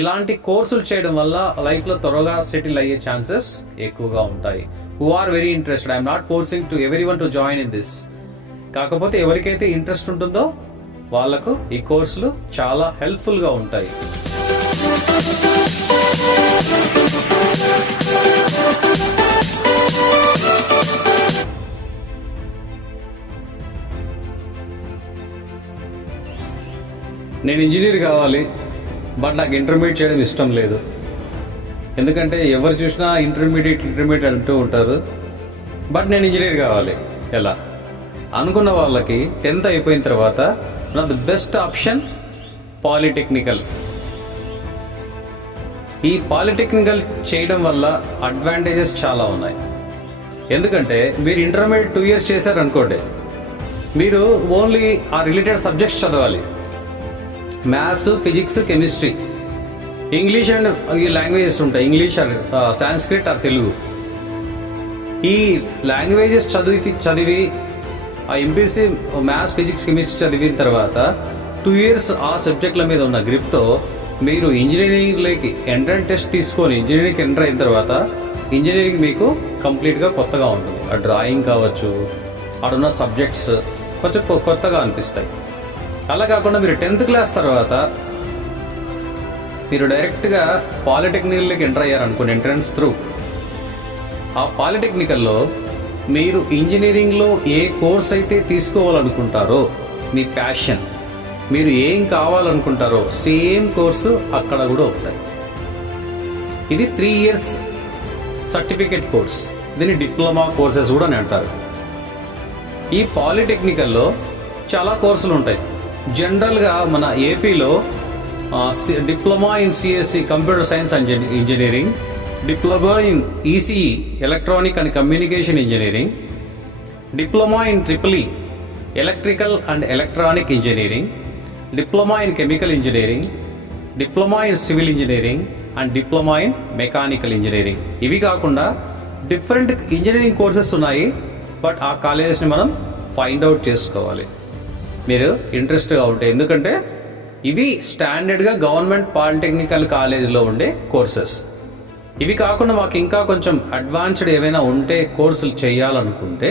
ఇలాంటి కోర్సులు చేయడం వల్ల లైఫ్లో త్వరగా సెటిల్ అయ్యే ఛాన్సెస్ ఎక్కువగా ఉంటాయి. Who are very interested, I'm not forcing to everyone to join in this. కాకపోతే ఎవరికైతే ఇంట్రెస్ట్ ఉంటుందో వాళ్లకు ఈ కోర్సులు చాలా హెల్ప్ఫుల్గా ఉంటాయి. నేను ఇంజనీర్ కావాలి, బట్ నాకు ఇంటర్మీడియట్ చేయడం ఇష్టం లేదు. ఎందుకంటే ఎవరు చూసినా ఇంటర్మీడియట్ అంటూ ఉంటారు. బట్ నేను ఇంజనీర్ కావాలి ఎలా అనుకున్న వాళ్ళకి 10th అయిపోయిన తర్వాత ది బెస్ట్ ఆప్షన్ పాలిటెక్నికల్. ఈ పాలిటెక్నికల్ చేయడం వల్ల అడ్వాంటేజెస్ చాలా ఉన్నాయి. ఎందుకంటే మీరు ఇంటర్మీడియట్ 2 years చేశారనుకోండి, మీరు ఓన్లీ ఆ రిలేటెడ్ సబ్జెక్ట్స్ చదవాలి. Maths, physics, chemistry, English and ఈ లాంగ్వేజెస్ ఉంటాయి. English or Sanskrit or Telugu. ఈ లాంగ్వేజెస్ చదివి ఆ ఎంపీసీ మ్యాథ్స్, ఫిజిక్స్, కెమిస్ట్రీ చదివిన తర్వాత 2 years ఆ సబ్జెక్టుల మీద ఉన్న గ్రిప్తో మీరు ఇంజనీరింగ్లోకి ఎంట్రన్స్ టెస్ట్ తీసుకొని ఇంజనీరింగ్కి ఎంటర్ అయిన తర్వాత ఇంజనీరింగ్ మీకు కంప్లీట్గా కొత్తగా ఉంటుంది. ఆ డ్రాయింగ్ కావచ్చు, ఆడున్న సబ్జెక్ట్స్ కొంచెం కొత్తగా అనిపిస్తాయి. అలా కాకుండా మీరు 10th క్లాస్ తర్వాత మీరు డైరెక్ట్గా పాలిటెక్నికల్లోకి ఎంటర్ అయ్యారనుకోండి, ఎంట్రన్స్ త్రూ. ఆ పాలిటెక్నికల్లో మీరు ఇంజనీరింగ్లో ఏ కోర్స్ అయితే తీసుకోవాలనుకుంటారో, మీ ప్యాషన్, మీరు ఏం కావాలనుకుంటారో సేమ్ కోర్సు అక్కడ కూడా ఉంటాయి. ఇది 3 years సర్టిఫికేట్ కోర్స్. దీన్ని డిప్లొమా కోర్సెస్ కూడా అని అంటారు. ఈ పాలిటెక్నికల్లో చాలా కోర్సులు ఉంటాయి. జనరల్గా మన ఏపీలో diploma in CSC computer science and engineering, diploma in ECE electronic and communication engineering, diploma in triple E electrical and electronic engineering, diploma in chemical engineering, diploma in civil engineering and diploma in mechanical engineering. ఇవి కాకుండా different engineering courses ఉన్నాయి. But ఆ కాలేజెస్ని మనం find out చేసుకోవాలి మీరు ఇంట్రెస్ట్గా ఉంటే. ఎందుకంటే ఇవి స్టాండర్డ్గా గవర్నమెంట్ పాలిటెక్నికల్ కాలేజ్లో ఉండే కోర్సెస్. ఇవి కాకుండా మాకు ఇంకా కొంచెం అడ్వాన్స్డ్ ఏవైనా ఉంటే కోర్సులు చేయాలనుకుంటే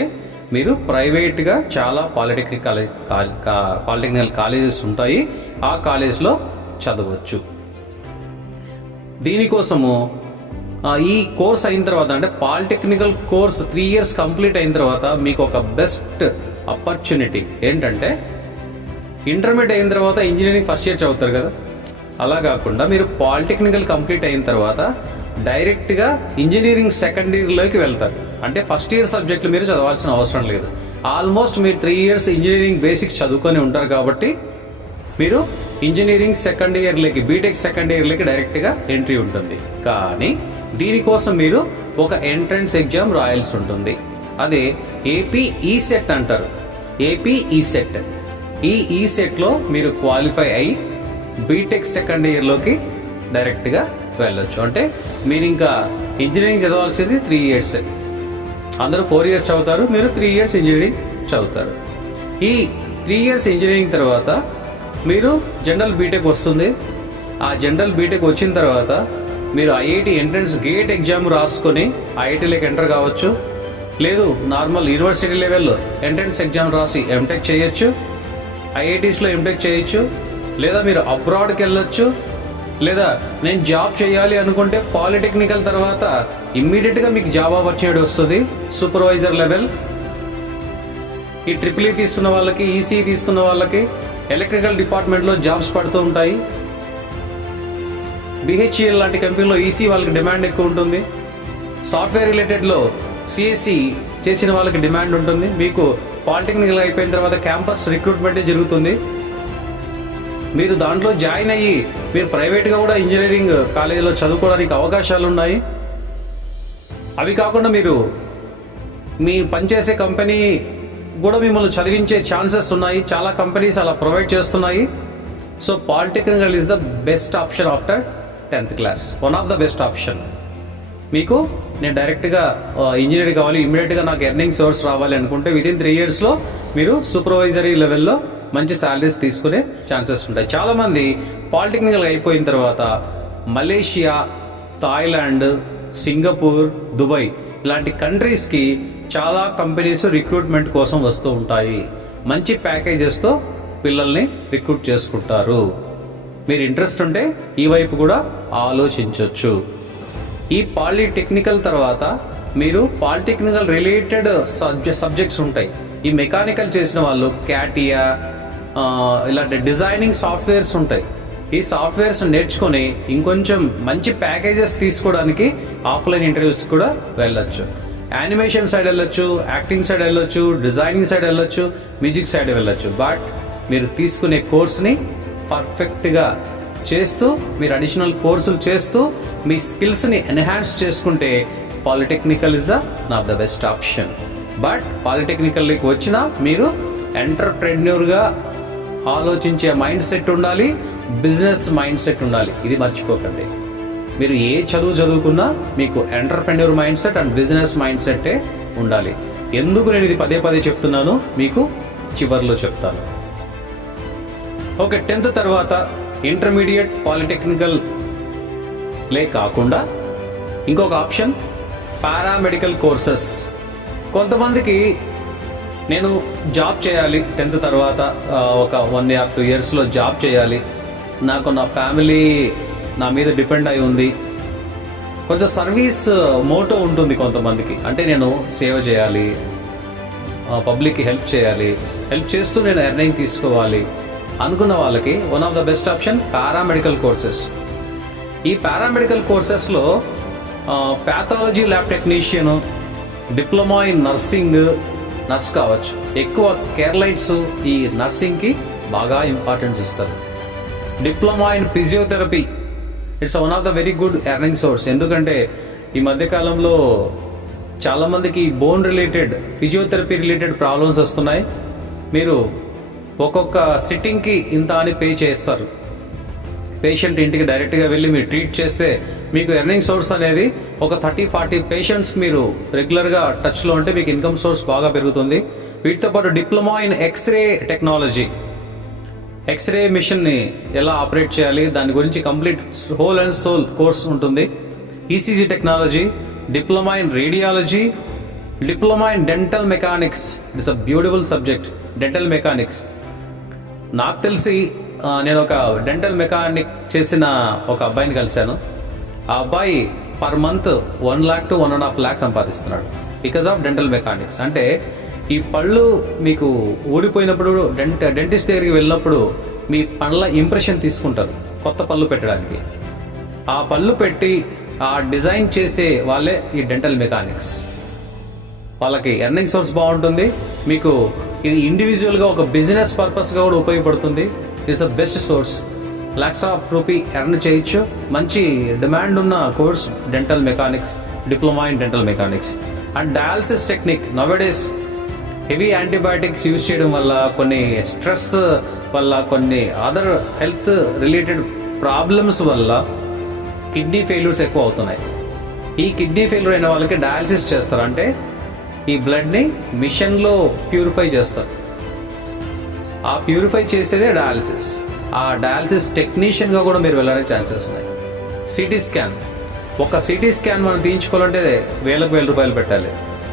మీరు ప్రైవేట్గా చాలా పాలిటెక్నికల్ కాలేజెస్ ఉంటాయి. ఆ కాలేజ్లో చదవచ్చు. దీనికోసము ఈ కోర్స్ అయిన తర్వాత, అంటే పాలిటెక్నికల్ కోర్స్ 3 years కంప్లీట్ అయిన తర్వాత మీకు ఒక బెస్ట్ ఆపర్చునిటీ ఏంటంటే, ఇంటర్మీడియట్ అయిన తర్వాత ఇంజనీరింగ్ ఫస్ట్ ఇయర్ చదువుతారు కదా, అలా కాకుండా మీరు పాలిటెక్నికల్ కంప్లీట్ అయిన తర్వాత డైరెక్ట్గా ఇంజనీరింగ్ సెకండ్ ఇయర్లోకి వెళ్తారు. అంటే ఫస్ట్ ఇయర్ సబ్జెక్టులు మీరు చదవాల్సిన అవసరం లేదు. ఆల్మోస్ట్ మీరు 3 years ఇంజనీరింగ్ బేసిక్స్ చదువుకొని ఉంటారు కాబట్టి మీరు ఇంజనీరింగ్ సెకండ్ ఇయర్లోకి, బీటెక్ సెకండ్ ఇయర్లోకి డైరెక్ట్గా ఎంట్రీ ఉంటుంది. కానీ దీనికోసం మీరు ఒక ఎంట్రన్స్ ఎగ్జామ్ రాయాల్సి ఉంటుంది. అదే ఏపీ ఈసెట్ అంటారు. AP ECET. ఈ ఈసెట్లో మీరు క్వాలిఫై అయ్యి బీటెక్ సెకండ్ ఇయర్లోకి డైరెక్ట్గా వెళ్ళొచ్చు. అంటే మీరు ఇంకా ఇంజనీరింగ్ చదవాల్సింది 3 years. అందరూ 4 years చదువుతారు, మీరు 3 years ఇంజనీరింగ్ చదువుతారు. ఈ 3 years ఇంజనీరింగ్ తర్వాత మీరు జనరల్ బీటెక్ వస్తుంది. ఆ జనరల్ బీటెక్ వచ్చిన తర్వాత మీరు ఐఐటి ఎంట్రన్స్ గేట్ ఎగ్జామ్ రాసుకొని ఐఐటీలోకి ఎంటర్ కావచ్చు. లేదు, నార్మల్ యూనివర్సిటీ లెవెల్లో ఎంట్రన్స్ ఎగ్జామ్ రాసి ఎంటెక్ చేయొచ్చు, ఐఐటీస్లో ఎంటెక్ చేయొచ్చు. లేదా మీరు అబ్రాడ్కి వెళ్ళొచ్చు. లేదా నేను జాబ్ చేయాలి అనుకుంటే పాలిటెక్నికల్ తర్వాత ఇమ్మీడియట్గా మీకు జాబ్ ఆపర్చునిటీ వస్తుంది, సూపర్వైజర్ లెవెల్. ఈ ట్రిపుల్ ఈ తీసుకున్న వాళ్ళకి, ఈసీ తీసుకున్న వాళ్ళకి ఎలక్ట్రికల్ డిపార్ట్మెంట్లో జాబ్స్ పడుతూ ఉంటాయి. బిహెచ్ఈఎల్ లాంటి కంపెనీలో ఈసీ వాళ్ళకి డిమాండ్ ఎక్కువ ఉంటుంది. సాఫ్ట్వేర్ రిలేటెడ్లో సిఎస్సి చేసిన వాళ్ళకి డిమాండ్ ఉంటుంది. మీకు పాలిటెక్నికల్ అయిపోయిన తర్వాత క్యాంపస్ రిక్రూట్మెంటే జరుగుతుంది. మీరు దాంట్లో జాయిన్ అయ్యి మీరు ప్రైవేట్గా కూడా ఇంజనీరింగ్ కాలేజీలో చదువుకోవడానికి అవకాశాలు ఉన్నాయి. అవి కాకుండా మీరు మీ పనిచేసే కంపెనీ కూడా మిమ్మల్ని చదివించే ఛాన్సెస్ ఉన్నాయి. చాలా కంపెనీస్ అలా ప్రొవైడ్ చేస్తున్నాయి. So polytechnical is the best option after 10th class. One of the best option. మీకు నేను డైరెక్ట్గా ఇంజనీర్ కావాలి, ఇమ్మీడియట్గా నాకు ఎర్నింగ్ సోర్స్ రావాలి అనుకుంటే వితిన్ 3 yearsలో మీరు సూపర్వైజరీ లెవెల్లో మంచి శాలరీస్ తీసుకునే ఛాన్సెస్ ఉంటాయి. చాలామంది పాలిటెక్నికల్ అయిపోయిన తర్వాత మలేషియా, థాయిలాండ్, సింగపూర్, దుబాయ్ ఇలాంటి కంట్రీస్కి చాలా కంపెనీస్ రిక్రూట్మెంట్ కోసం వస్తూ ఉంటాయి. మంచి ప్యాకేజెస్తో పిల్లల్ని రిక్రూట్ చేసుకుంటారు. మీరు ఇంట్రెస్ట్ ఉంటే ఈ వైపు కూడా ఆలోచించవచ్చు. ఈ పాలిటెక్నికల్ తర్వాత మీరు పాలిటెక్నికల్ రిలేటెడ్ సబ్జెక్ట్స్ ఉంటాయి. ఈ మెకానికల్ చేసిన వాళ్ళు క్యాటియా ఇలాంటి డిజైనింగ్ సాఫ్ట్వేర్స్ ఉంటాయి. ఈ సాఫ్ట్వేర్స్ నేర్చుకొని ఇంకొంచెం మంచి ప్యాకేజెస్ తీసుకోవడానికి ఆఫ్లైన్ ఇంటర్వ్యూస్ కూడా వెళ్ళొచ్చు. యానిమేషన్ సైడ్ వెళ్ళొచ్చు, యాక్టింగ్ సైడ్ వెళ్ళొచ్చు, డిజైనింగ్ సైడ్ వెళ్ళొచ్చు, మ్యూజిక్ సైడ్ వెళ్ళొచ్చు. బట్ మీరు తీసుకునే కోర్స్ని పర్ఫెక్ట్గా చేస్తూ, మీరు అడిషనల్ కోర్సులు చేస్తూ మీ స్కిల్స్ని ఎన్హాన్స్ చేసుకుంటే polytechnical is not the best option. But పాలిటెక్నికల్కి వచ్చినా మీరు ఎంటర్ప్రెన్యూర్గా ఆలోచించే మైండ్ సెట్ ఉండాలి, బిజినెస్ మైండ్ సెట్ ఉండాలి. ఇది మర్చిపోకండి. మీరు ఏ చదువుకున్నా మీకు entrepreneur mind set and business mind సెట్టే ఉండాలి. ఎందుకు నేను ఇది పదే పదే చెప్తున్నాను మీకు చివర్లో చెప్తాను. ఓకే, 10th తర్వాత ఇంటర్మీడియట్ పాలిటెక్నికల్ కాకుండా ఇంకొక ఆప్షన్ పారామెడికల్ కోర్సెస్. కొంతమందికి నేను జాబ్ చేయాలి 10th తర్వాత, ఒక 1 year 2 yearsలో జాబ్ చేయాలి, నాకు నా ఫ్యామిలీ నా మీద డిపెండ్ అయి ఉంది, కొంచెం సర్వీస్ మోటో ఉంటుంది కొంతమందికి. అంటే నేను సేవ చేయాలి, పబ్లిక్కి హెల్ప్ చేయాలి, హెల్ప్ చేస్తూ నేను ఎర్నింగ్ తీసుకోవాలి అనుకున్న వాళ్ళకి one of the best option paramedical courses. ఈ పారామెడికల్ కోర్సెస్లో pathology lab technician, diploma in nursing, nurse కావచ్చు. ఎక్కువ కేర్లైట్స్ ఈ నర్సింగ్కి బాగా ఇంపార్టెన్స్ ఇస్తారు. Diploma in physiotherapy, it's one of the very good earning source. ఎందుకంటే ఈ మధ్యకాలంలో చాలామందికి bone related, physiotherapy related problems వస్తున్నాయి. మీరు ఒక్కొక్క సిట్టింగ్కి ఇంత అని పే చేస్తారు. పేషెంట్ ఇంటికి డైరెక్ట్గా వెళ్ళి మీరు ట్రీట్ చేస్తే మీకు ఎర్నింగ్ సోర్స్ అనేది ఒక 30-40 పేషెంట్స్ మీరు రెగ్యులర్గా టచ్లో ఉంటే మీకు ఇన్కమ్ సోర్స్ బాగా పెరుగుతుంది. వీటితో పాటు diploma in x ray technology, x ray మిషన్ని ఎలా ఆపరేట్ చేయాలి దాని గురించి complete whole and soul course ఉంటుంది. ECG technology, diploma in radiology, diploma in dental mechanics. It's a beautiful subject, dental mechanics. నాకు తెలిసి నేను ఒక డెంటల్ మెకానిక్ చేసిన ఒక అబ్బాయిని కలిశాను. ఆ అబ్బాయి per month 1 lakh to 1.5 lakh సంపాదిస్తున్నాడు బికాజ్ ఆఫ్ డెంటల్ మెకానిక్స్. అంటే ఈ పళ్ళు మీకు ఊడిపోయినప్పుడు డెంటిస్ట్ దగ్గరికి వెళ్ళినప్పుడు మీ పళ్ళ ఇంప్రెషన్ తీసుకుంటారు కొత్త పళ్ళు పెట్టడానికి. ఆ పళ్ళు పెట్టి ఆ డిజైన్ చేసే వాళ్ళే ఈ డెంటల్ మెకానిక్స్. వాళ్ళకి ఎర్నింగ్ సోర్స్ బాగుంటుంది. మీకు ఇది ఇండివిజువల్గా ఒక బిజినెస్ పర్పస్గా కూడా ఉపయోగపడుతుంది. It's the best source. lakhs of rupee earn చేయొచ్చు. మంచి డిమాండ్ ఉన్న course dental mechanics, diploma in dental mechanics. And dialysis technique. Nowadays heavy antibiotics use చేయడం వల్ల, కొన్ని స్ట్రెస్ వల్ల, కొన్ని అదర్ హెల్త్ రిలేటెడ్ ప్రాబ్లమ్స్ వల్ల కిడ్నీ ఫెయిల్యూర్స్ ఎక్కువ అవుతున్నాయి. ఈ కిడ్నీ ఫెయిల్యూర్ అయిన వాళ్ళకి డయాలసిస్ చేస్తారు. అంటే ఈ బ్లడ్ని మిషన్లో ప్యూరిఫై చేస్తారు. ఆ ప్యూరిఫై చేసేదే డయాలసిస్. ఆ డయాలసిస్ టెక్నీషియన్గా కూడా మీరు వెళ్ళడానికి ఛాన్సెస్ ఉన్నాయి. సిటీ స్కాన్, ఒక సిటీ స్కాన్ మనం తీయించుకోవాలంటే 1000 రూపాయలు పెట్టాలి.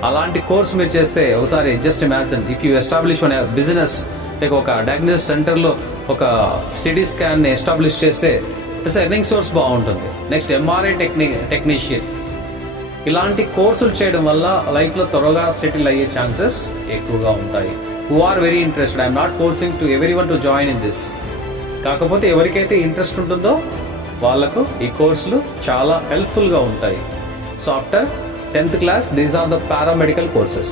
అలాంటి కోర్స్ మీరు చేస్తే ఒకసారి just imagine, if you establish one business, like ఒక డయాగ్నోసిస్ సెంటర్లో ఒక సిటీ స్కాన్ని ఎస్టాబ్లిష్ చేస్తే ఇట్స్ ఎర్నింగ్ సోర్స్ బాగుంటుంది. Next MRI technician. ఇలాంటి కోర్సులు చేయడం వల్ల లైఫ్లో త్వరగా సెటిల్ అయ్యే ఛాన్సెస్ ఎక్కువగా ఉంటాయి. Who are very interested, I'm not forcing to everyone to join in this. కాకపోతే ఎవరికైతే ఇంట్రెస్ట్ ఉంటుందో వాళ్ళకు ఈ కోర్సులు చాలా హెల్ప్ఫుల్గా ఉంటాయి. So after 10th class, these are the paramedical courses.